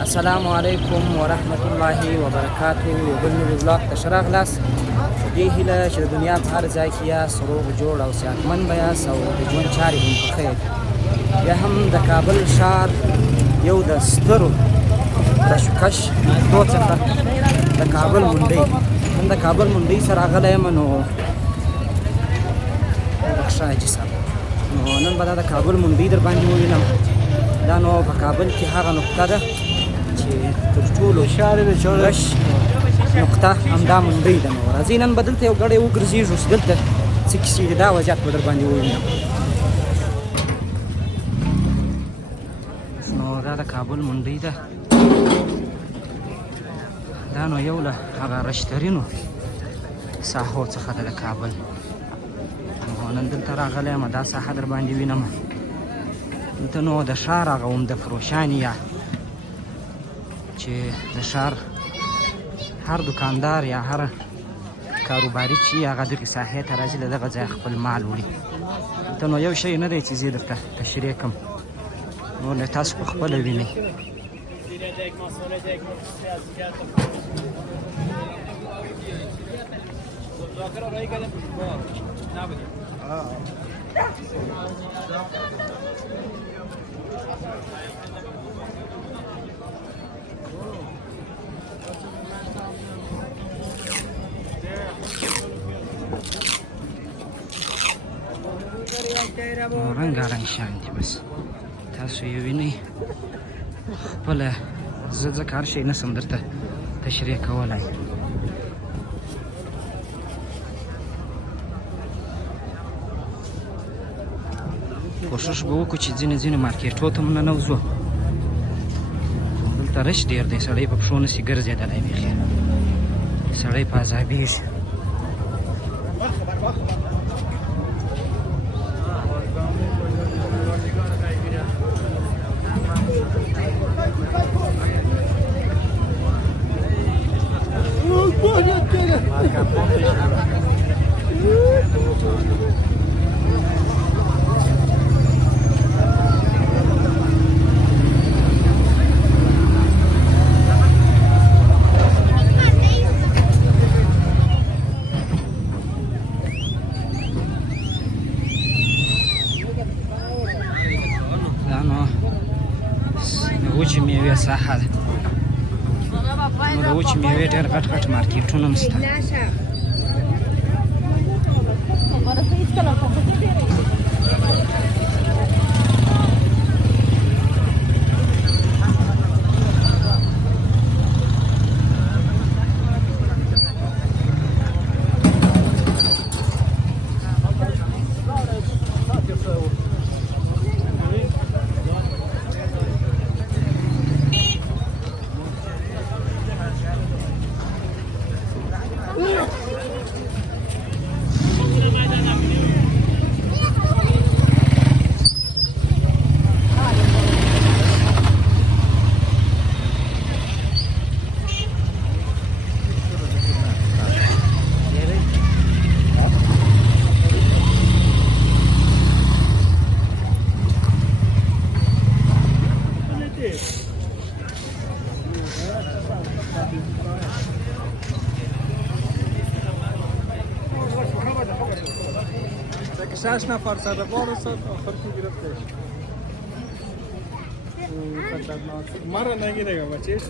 السلام علیکم ورحمت الله وبرکاته. یو بل نوی بلاګ ته ښه راغلاست. په دې هیله چې د دنیا په هر ځای کې یاست روغ جوړ او صحتمند به یاست او د ژوند چارې هم په خیر. بیا هم د کابل ښار یو د سترو کشمکش نقطو څخه د کابل منډۍ. نن د کابل منډۍ سره راغلی یم نو بخښه حاجي صاحب، نو نن به دا د کابل منډۍ در باندې ووینم. دا نو په کابل کې هغه نقطه ده چې تر ټولو لږ نقطه همدا منډۍ ده. نو راځئ نن به دلته یو ګړی وګرځېږو چې دلته څه کیسې دي، دا وضعیت به در باندې ووینم. نو دا د کابل منډۍ ده. دا نو یو له هغه رشترینو ساحو څخه ده د کابل. نو نن دلته راغلی یم، دا ساحه در باندې وینم. دلته نو د ښار هغه عمده فروشان یا چې د ښار هر دکاندار یا هر کاروباري چې هغه دغې ساحې ته راځي له دغه ځایه خپل مال وړي. دلته نو یو شی نه دی چې زه درته تشریح کړم، نور نه تاسو په خپله وینئ. رنګارنګ شیان دي، بس تاسو یې وینئ خپله. زه ځکه هر شی نسم درته تشریح کولی. کوشش به وکړو چې ځینې مارکیټو ته هم ننوځو. دلته رش ډېر دی، سړی په پښو نسي ګرځېدلی. بیخي سړی په عذابېږي. وچې میوې ساحه ده. نو د وچې میوې ډېر غټ مارکیټونه هم شته. شش نفر سر بار سر آخر کی گرفته خطرناک. مرا نگیره بچهش.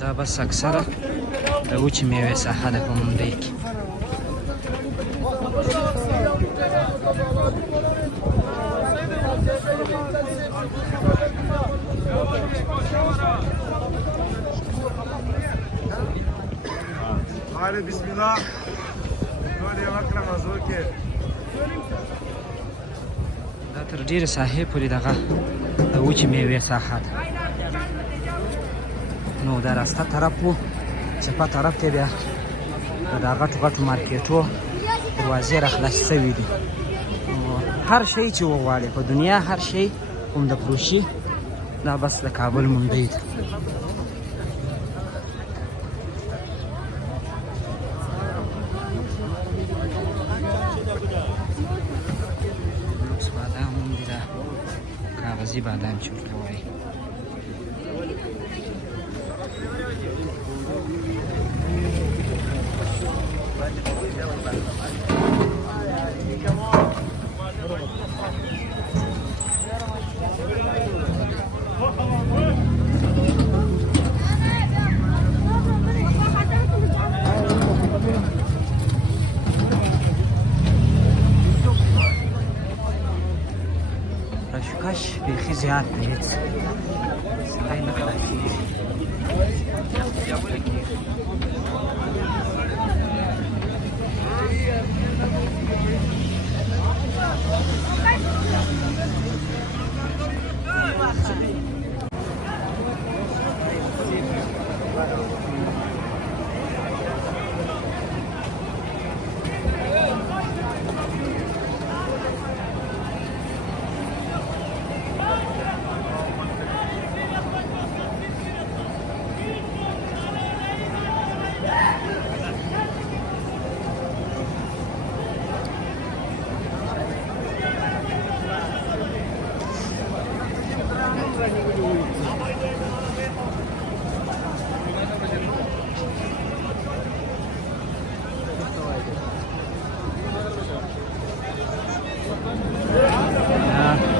دا بس اکثره د وچې میوې ساحه ده په منډۍ کې. بسم الله. دا تر ډېرې ساحې پورې دغه د وچې میوې ساحه ده. نو دا راسته طرف و، څپه طرف ته بیا د غټو مارکیټو دروازې راخلاصې شوي دي. هر شی چې وغواړې په دنیا، هر شی عمده فروشي دا بس د کابل منډۍ ده. مرکزی بادام چې ورته وایي. رشکش بیخی زیاد دید سعی نخواهی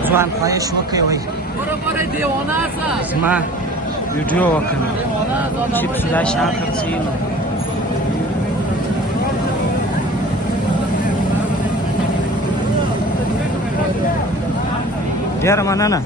ځوان خواهش وکوئ زما ویډیو وکړم چیپس دا شان خرڅوي نو ډېره مننه.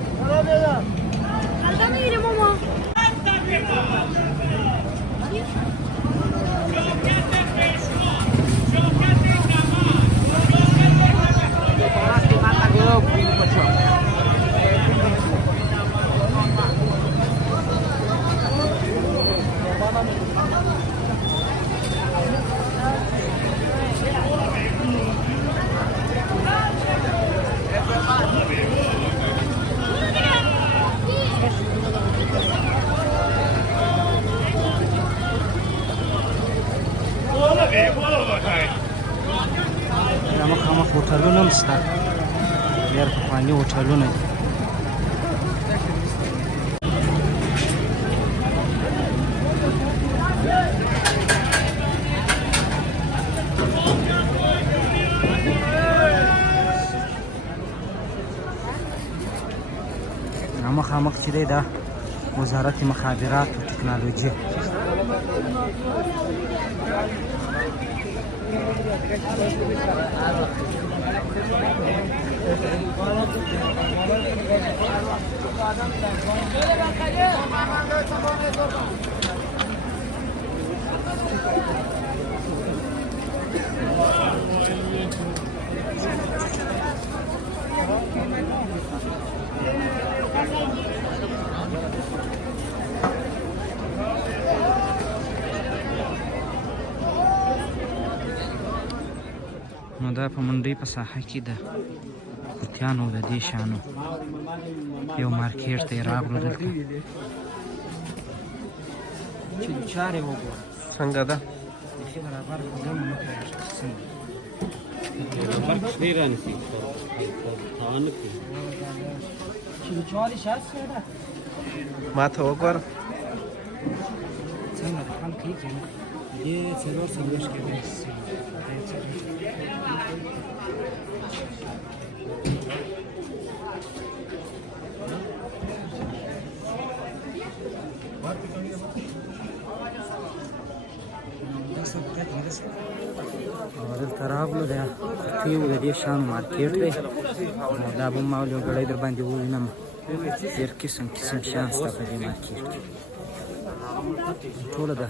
مخامخ هوټلونه هم شته، ډېر پخواني هوټلونه دي. مخامخ چې دی د وزارت مخابرات او ټکنالوژي. نو دا په منډۍ په ساحه کې د کوتیانو د دې شانو یو مارکیټ ته یې راغلو. دلته چې چارې وګوره څنګه ده بیخي برابر قدم نه کوي څنګه ما ته وګوره څنګه د خلک یې که نه دې څلور څلوېښت کېدای شي. دلته راغلو د کرتیو د دې شانو مارکیټ دی. دا به ما یو ګړی در باندې ووینم. ډېر قسم قسم شیان شته په دې مارکیټ کې. ټوله د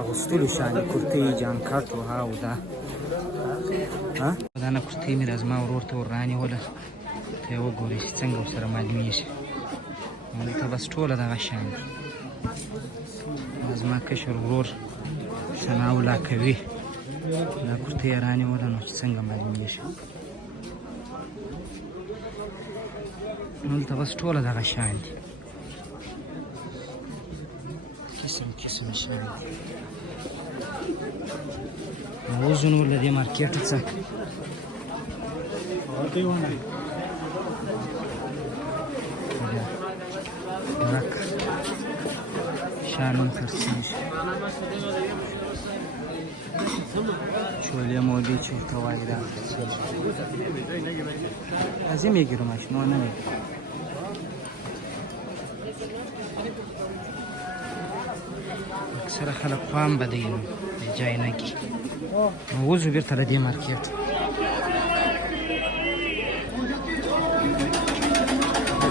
اغوستلو شانې کرتۍ جانکټ و ها او دا دا نه کرتۍ مې دا زما ورور ته ور رانیوله. ته یې وګورئ چې څنګه ورسره معلومېږي. دلته بس ټوله دغه شیان دي. زما کشر ورور ثناءالله کوي دا کرتۍ یې رانیوله نو چې څنګه معلومېږي. دلته بس ټوله دغه شیان دي. قسم قسم شیان دي. وځو نو له دې مارکیټه څخه. رک شانم خرڅېږي چولې مولې چې ورته وایي دا لازم میگیره ماشین ما نمیگیره اکثره خلک پام به دی جای نگي نو وځو بېرته له دې مارکېټ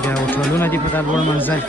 بیا هوټلونه دي په دا لوړ منزل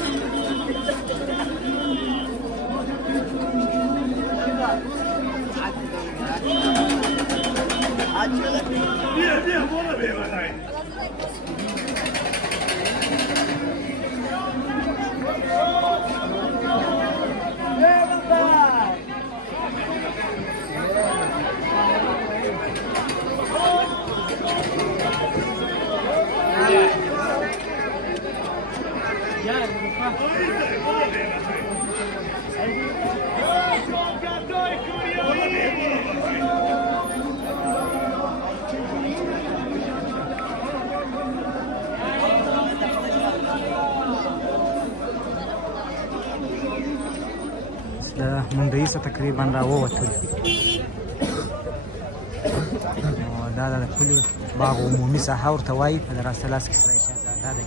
د منډیي څخه تقریبا راووتلو نو دا د پولو باغ عمومي ساحه ورته وایي په دراسته لاس کې سرای شهزاده دی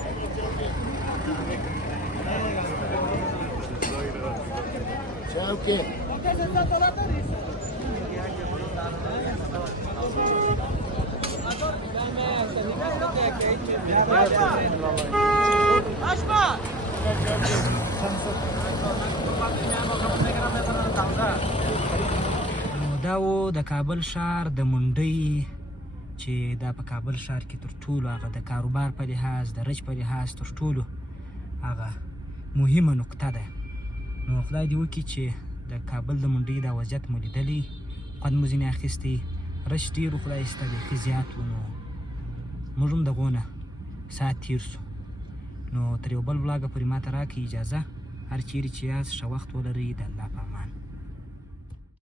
دا و د کابل ښار د منډۍ چې دا په کابل ښار کې تر ټولو هغه د کاروبار په لحاظ د رج په لحاظ تر ټولو هغه مهمه نقطه ده نو خدای دې وکړي چې د کابل د منډۍ دا وضعیت مو لیدلی خوند مو ځینې اخیستی رش ډېر و خدای سته بیخي زیات و نو موږ هم دغو نه ساعت تېر سو نو تر یو بل ولاګه پورې ما ته راکړئ اجازه هر چیرې چې یاست ښه وخت ولرئ د الله په امان